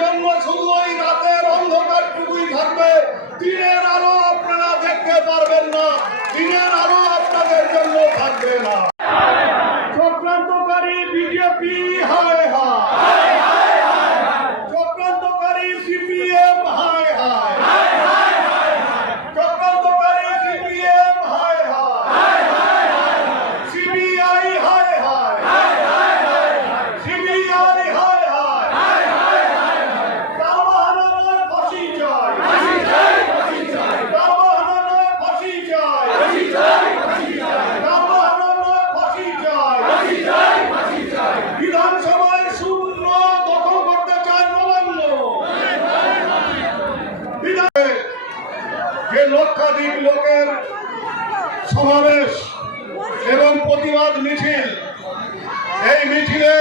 জন্য শুধু ওই রাতের অন্ধকারটুকুই থাকবে। দিনের আলো আপনারা দেখতে পারবেন না। দিনের আলো আপনাদের জন্য থাকবে না। চক্রান্তকারী বিজেপি, হায় চক্রান্তকারী সিপিএম হায় হায় চক্রান্তকারী সিপিএম হায় হায় সিবিআই হায় হায় সিবিআই হায় হায় কারবাহানার ফাঁসি চাই কারবাহানার ফাঁসি চাই কারবাহানার ফাঁসি চাই বিধানসভায় শূন্য দখল করতে চায় নবান্ন বিধানে যে লক্ষাধিক লোকের সমাবেশ এবং প্রতিবাদ মিছিল, এই মিছিলে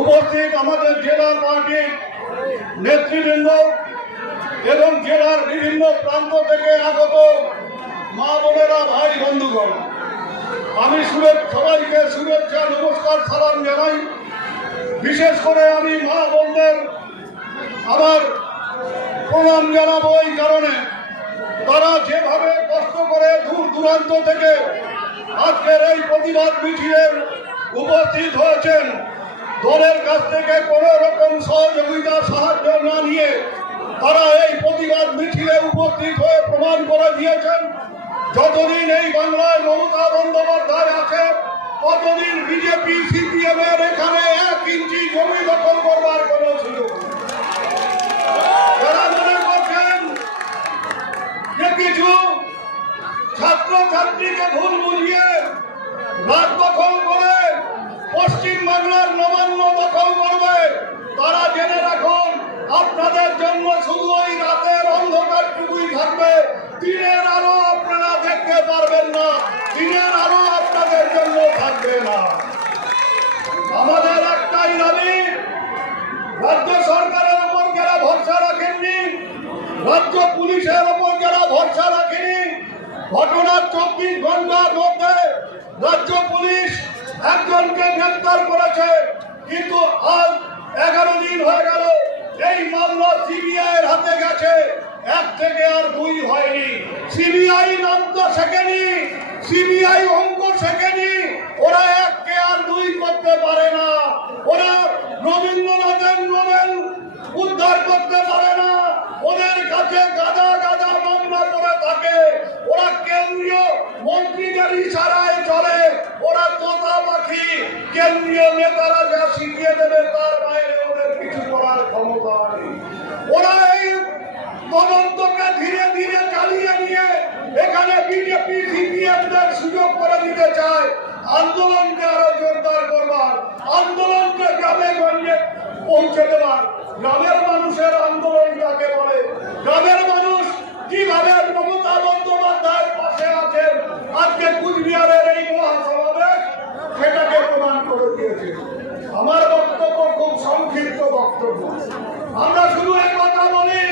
উপস্থিত আমাদের জেলা পার্টির নেতৃবৃন্দ এবং জেলার বিভিন্ন প্রান্ত থেকে আগত মা বোনেরা, ভাই বন্ধুগণ, আমি সবাইকে শুভেচ্ছা, নমস্কার, সালাম জানাই। বিশেষ করে আমি মা বোনদের আমার প্রণাম জানাব এই কারণে। তারা যেভাবে কষ্ট করে দূর দূরান্ত থেকে আজকের এই প্রতিবাদ মিছিলে উপস্থিত হয়েছেন, দলের কাছ থেকে কোনো রকম সহযোগিতা সাহায্য না নিয়ে তারা এই প্রতিবাদ মিছিলে উপস্থিত হয়ে প্রমাণ করে দিয়েছেন, যতদিন এই বাংলায় মমতা বন্দ্যোপাধ্যায় আছে, ততদিন বিজেপি সিপিএম এর এখানে এক ইঞ্চি জমি দখল করবার কোনো সুযোগ নেই। যারা মনে করছেন যে কিছু ছাত্র ছাত্রীকে ভুল বুঝিয়ে রাত দখল করে পশ্চিম বাংলার নবান্ন দখল করবে। তারা জেনে রাখুন, আপনাদের জন্য শুধু ওই রাতের অন্ধকারটুকুই থাকবে। দিনের আলো আপনারা দেখতে পারবেন না, দিনের আলো আপনাদের জন্য থাকবে না। আমাদের একটাই দাবি, রাজ্য সরকারের উপর যারা ভরসা রাখেননি, রাজ্য পুলিশের উপর যারা ভরসা রাখেনি ঘটনার চব্বিশ ঘণ্টার মধ্যে রাজ্য পুলিশ একজনকে গ্রেপ্তার করেছে, কিন্তু আজ এগারো দিন হয়ে গেল, এই মামলা সিবিআই এর হাতে গেছে। এক থেকে আর দুই হয়নি। সিবিআই নাম তো শেখেনি। সিবিআই অঙ্ক শেখেনি ওরা এককে আর দুই করতে পারে না ওরা রবীন্দ্রনাথের নোবেল উদ্ধার করতে পারে না ওদের কাছে গাদা গাদা মামলা করে থাকে ওরা কেন্দ্রীয় মন্ত্রীদের ইশারায় চলে। ওরা তোতা পাখি। কেন্দ্রীয় নেতারা যা শিখিয়ে দেবে তার বাইরে ওদের কিছু করার ক্ষমতা নেই। ওরা এই তদন্তকে ধীরে ধীরে চালিয়ে নিয়ে এখানে বিজেপি সিপিএমদের সুযোগ করে দিতে চায়। আন্দোলনকে আরও জোরদার করবার, আন্দোলনকে গ্রামে গঞ্জে পৌঁছে দেওয়ার গ্রামের মানুষের আন্দোলন যাকে বলে, গ্রামের আমরা শুধু এক কথা বলি,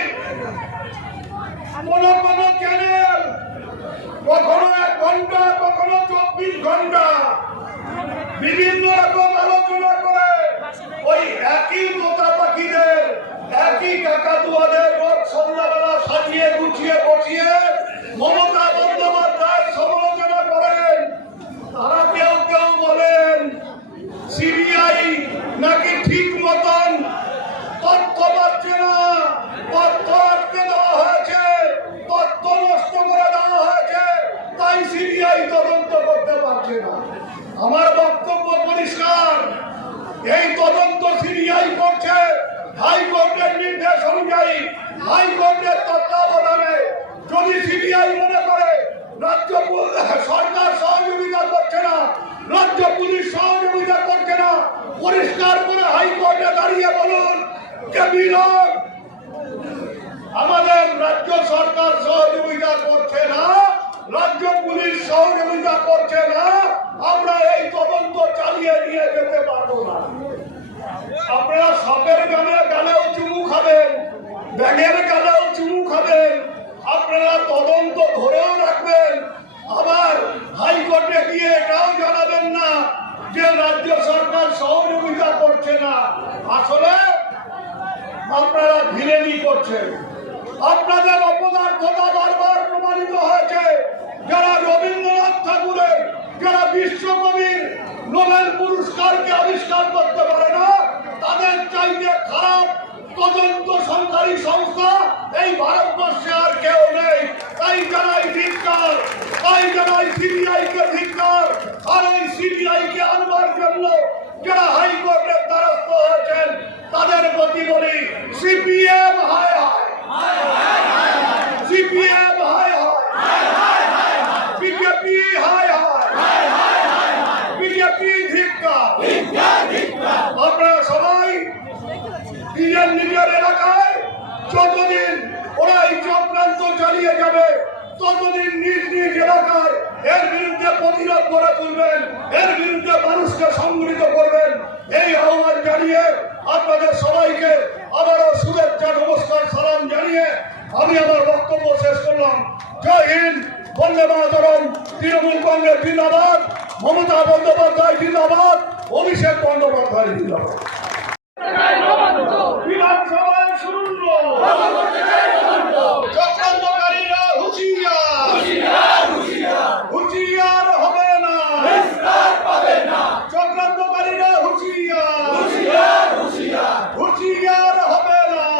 কোন কোন চ্যানেল কখনো এক ঘণ্টা, কখনো চব্বিশ ঘণ্টা বিভিন্ন রকম আলোচনা করে ওই একই তোতা পাখিদের, একই কাকাতুয়াদের রোজ সন্ধ্যাবেলা সাজিয়ে গুছিয়ে বসিয়ে মমতা বন্দ্যোপাধ্যায় সমালোচনা করেন তারা কেউ কেউ বলেন সিবিআই নাকি ঠিক মতন তথ্য পাচ্ছে না তথ্য আটকে দেওয়া হয়েছে তথ্য নষ্ট করে দেওয়া হয়েছে তাই সিবিআই তদন্ত করতে পারছে না আমার বক্তব্য পরিষ্কার। এই তদন্ত সিবিআই করছে। হাইকোর্টের নির্দেশ অনুযায়ী হাইকোর্টের তত্ত্বাবধানে যদি সিবিআই মনে করে, রাজ্য সরকার সহযোগিতা করছে না, রাজ্য পুলিশ সহযোগিতা করছে না, পরিষ্কার করে হাইকোর্টে দাঁড়িয়ে বলুন যে বিরোধ আমাদের রাজ্য সরকার সহযোগিতা করছে না। রাজ্য পুলিশ সহযোগিতা করছে না, আমরা এই তদন্ত চালিয়ে নিয়ে যেতে পারব না। আপনারা সাপের গালে গালেও চুমু খাবেন, ব্যাঙের গালেও চুমু খাবেন, আপনারা তদন্ত ধরেও রাখবেন। আবার হাইকোর্টে গিয়ে এটাও জানাবেন না যে রাজ্য সরকার সহযোগিতা করছে না। আসলে ঘিরেনি করছে আপনাদের অপদার্থতা বারবার প্রমাণিত হয়েছে যারা রবীন্দ্রনাথ ঠাকুরের যারা বিশ্বকবির নোবেল পুরস্কারকে আবিষ্কার করতে পারে না, তাদের চাইতে খারাপ তদন্ত সরকারি সংস্থা এই ভারতবর্ষে আর কেউ নেই। তাই জানাই ধিক্কার, তাই জানাই সিবিআই কে ধিক্কার, আর এই সিবিআই কে আনবার জন্য যারা হাইকোর্টের দ্বারস্থ হয়েছেন, তাদের প্রতি বলি সিপিএম হায় হায় সিপিএম হায় হায় বিজেপি হায় হায় বিজেপি ধিক্কার আপনারা সবাই নিজের নিজের এলাকায় যতদিন ওরা এই চক্রান্ত চালিয়ে যাবে। ততদিন নিজ নিজ এলাকায় এর বিরুদ্ধে প্রতিরোধ করে তুলবেন, এর বিরুদ্ধে মানুষকে সংগঠিত করবেন। এই আহ্বান জানিয়ে আপনাদের সবাইকে আবারও শুভেচ্ছা, নমস্কার, সালাম জানিয়ে আমি আমার বক্তব্য শেষ করলাম। জয় হিন্দ, বন্দে মাতরম, তৃণমূল কংগ্রেস জিন্দাবাদ, মমতা বন্দ্যোপাধ্যায় জিন্দাবাদ, অভিষেক বন্দ্যোপাধ্যায় জিন্দাবাদ।